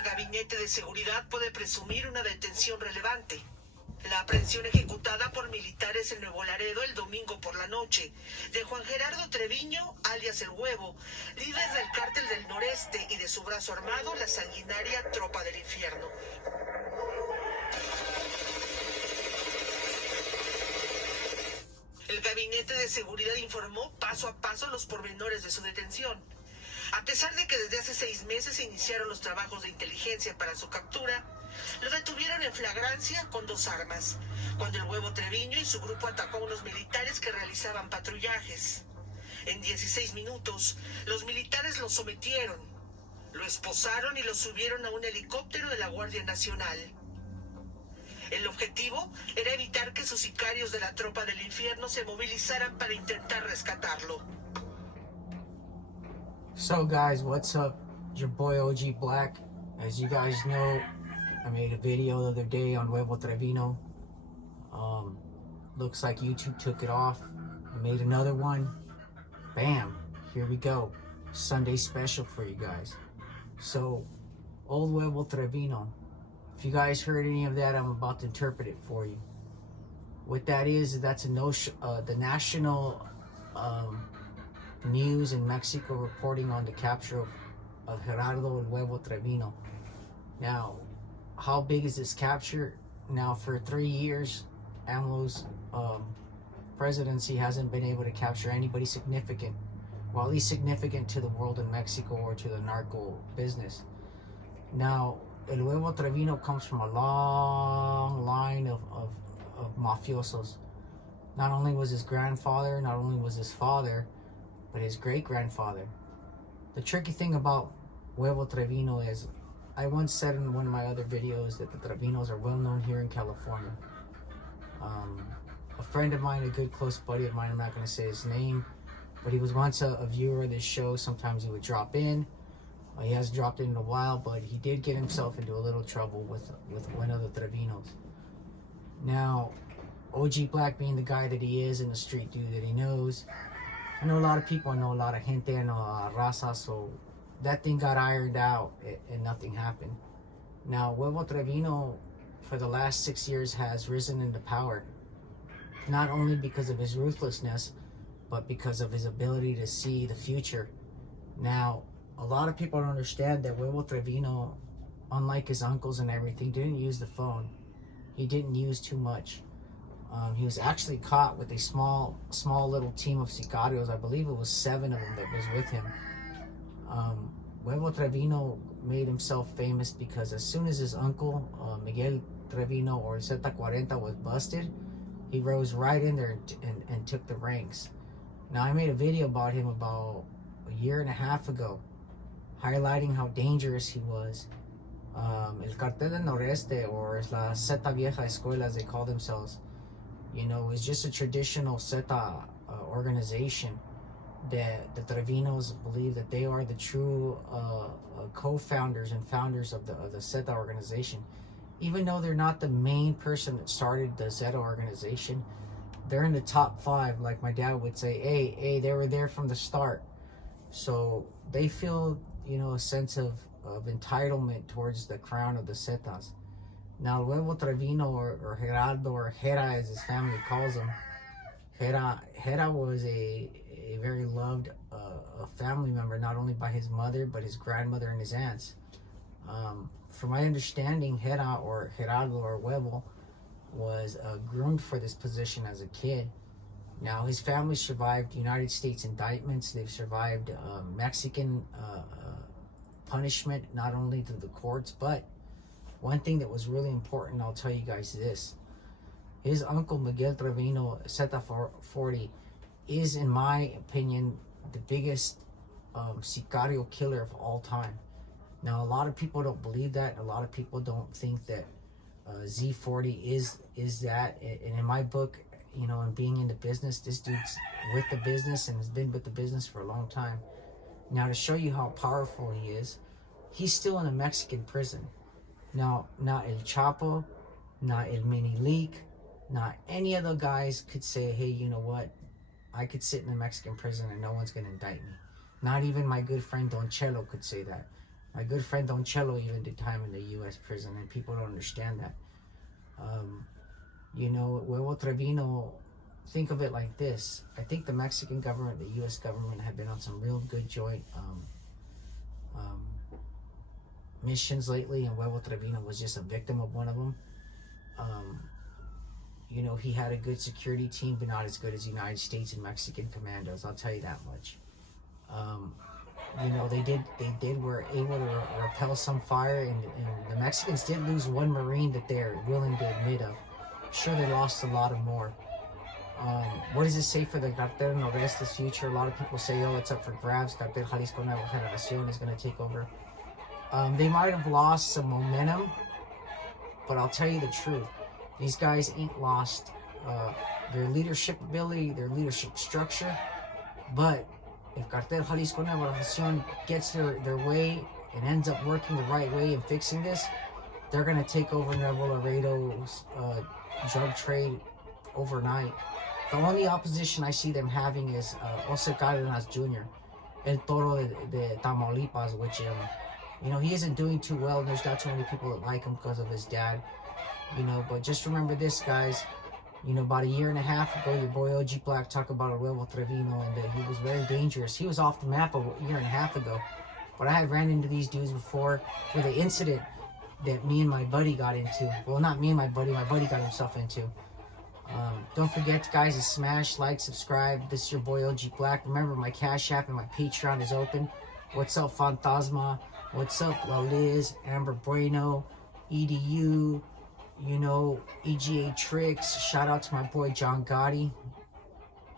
el Gabinete de Seguridad puede presumir una detención relevante. La aprehensión ejecutada por militares en Nuevo Laredo el domingo por la noche de Juan Gerardo Treviño, alias el Huevo, líder del Cártel del Noreste, y de su brazo armado, la sanguinaria Tropa del Infierno. El Gabinete de Seguridad informó paso a paso los pormenores de su detención. A pesar de que desde hace 6 meses se iniciaron los trabajos de inteligencia para su captura, lo detuvieron en flagrancia con 2 armas, cuando el Huevo Treviño y su grupo atacó a unos militares que realizaban patrullajes. En 16 minutos, los militares lo sometieron, lo esposaron y lo subieron a un helicóptero de la Guardia Nacional. El objetivo era evitar que sus sicarios de la Tropa del Infierno se movilizaran para intentar rescatarlo. So guys, what's up? It's your boy OG Black. As you guys know, I made a video the other day on HUEVO Trevino. Looks like YouTube took it off. I made another one. Bam! Here we go. Sunday special for you guys. So, old HUEVO Trevino. If you guys heard any of that, I'm about to interpret it for you. What that is that's the national news in Mexico reporting on the capture of Gerardo El Huevo Trevino. Now, how big is this capture? Now, for 3 years, AMLO's presidency hasn't been able to capture anybody significant, well, at least significant to the world in Mexico or to the narco business. Now, El Huevo Trevino comes from a long line of mafiosos. Not only was his grandfather, not only was his father, but his great-grandfather. The tricky thing about HUEVO Trevino is, I once said in one of my other videos that the Trevinos are well known here in California. A friend of mine, a good close buddy of mine, I'm not going to say his name, but he was once a viewer of this show. Sometimes he would drop in. He hasn't dropped in a while, but he did get himself into a little trouble with one of the Trevinos. Now, OG Black being the guy that he is and the street dude that he knows, I know a lot of people, I know a lot of gente, I know raza, so that thing got ironed out and nothing happened. Now, HUEVO Trevino, for the last 6 years, has risen into power, not only because of his ruthlessness, but because of his ability to see the future. Now, a lot of people don't understand that HUEVO Trevino, unlike his uncles and everything, didn't use the phone. He didn't use too much. He was actually caught with a small little team of sicarios. I believe it was 7 of them that was with him. HUEVO Trevino made himself famous because as soon as his uncle, Miguel Trevino, or ZETA 40, was busted, he rose right in there and took the ranks. Now, I made a video about him about a year and a half ago, highlighting how dangerous he was. El Cartel del Noreste, or la ZETA Vieja Escuela, as they call themselves, you know, is just a traditional ZETA organization that the Trevinos believe that they are the true co-founders and founders of the ZETA organization. Even though they're not the main person that started the ZETA organization, they're in the top 5. Like my dad would say, hey, they were there from the start. So they feel, you know, a sense of entitlement towards the crown of the Zetas. Now, HUEVO Trevino, or Gerardo, or Gera as his family calls him, Gera was a very loved family member, not only by his mother, but his grandmother and his aunts. From my understanding, Gera, or Gerardo, or HUEVO, was groomed for this position as a kid. Now, his family survived United States indictments. They've survived Mexican punishment, not only through the courts, but one thing that was really important, I'll tell you guys this. His uncle, Miguel Trevino, ZETA 40, is, in my opinion, the biggest sicario killer of all time. Now, a lot of people don't believe that. A lot of people don't think that Z40 is that. And in my book, you know, and being in the business, this dude's with the business and has been with the business for a long time. Now, to show you how powerful he is, he's still in a Mexican prison. Now, not El Chapo, not El Mini-Leak, not any of the guys could say, hey, you know what? I could sit in a Mexican prison and no one's going to indict me. Not even my good friend Don Chelo could say that. My good friend Don Cello even did time in the U.S. prison, and people don't understand that. You know, Huevo Trevino, think of it like this. I think the Mexican government, the U.S. government have been on some real good joint missions lately, and Huevo Trevino was just a victim of one of them. You know, he had a good security team, but not as good as United States and Mexican commandos. I'll tell you that much. You know, they were able to repel some fire, and the Mexicans did lose one Marine that they're willing to admit of. I'm sure they lost a lot of more. What does it say for the Cartel Noreste's future? A lot of people say, oh, it's up for grabs. Cartel Jalisco Nueva Generación is going to take over. They might have lost some momentum, but I'll tell you the truth. These guys ain't lost their leadership ability, their leadership structure. But if Cartel Jalisco Nueva Generación gets their way and ends up working the right way and fixing this, they're going to take over Nuevo Laredo's drug trade overnight. The only opposition I see them having is Jose Cárdenas Jr., El Toro de Tamaulipas, which, you know, he isn't doing too well. There's not too many people that like him because of his dad, you know. But just remember this, guys. You know, about a year and a half ago, your boy OG Black talked about Huevo Trevino, and that he was very dangerous. He was off the map a year and a half ago. But I had ran into these dudes before for the incident that me and my buddy got into. Well, not me and my buddy got himself into. Don't forget, guys, to smash, like, subscribe. This is your boy OG Black. Remember, my Cash App and my Patreon is open. What's up, Fantasma? What's up, La Liz, Amber Bueno, EDU, you know, EGA Tricks. Shout out to my boy John Gotti.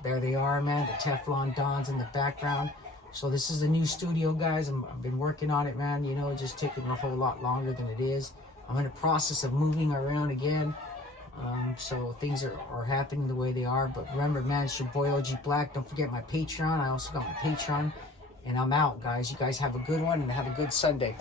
There they are, man. The Teflon Dons in the background. So this is a new studio, guys. I've been working on it, man. You know, it's just taking a whole lot longer than it is. I'm in the process of moving around again. So things are happening the way they are. But remember, man, it's your boy OG Black. Don't forget my Patreon. I also got my Patreon. And I'm out, guys. You guys have a good one and have a good Sunday.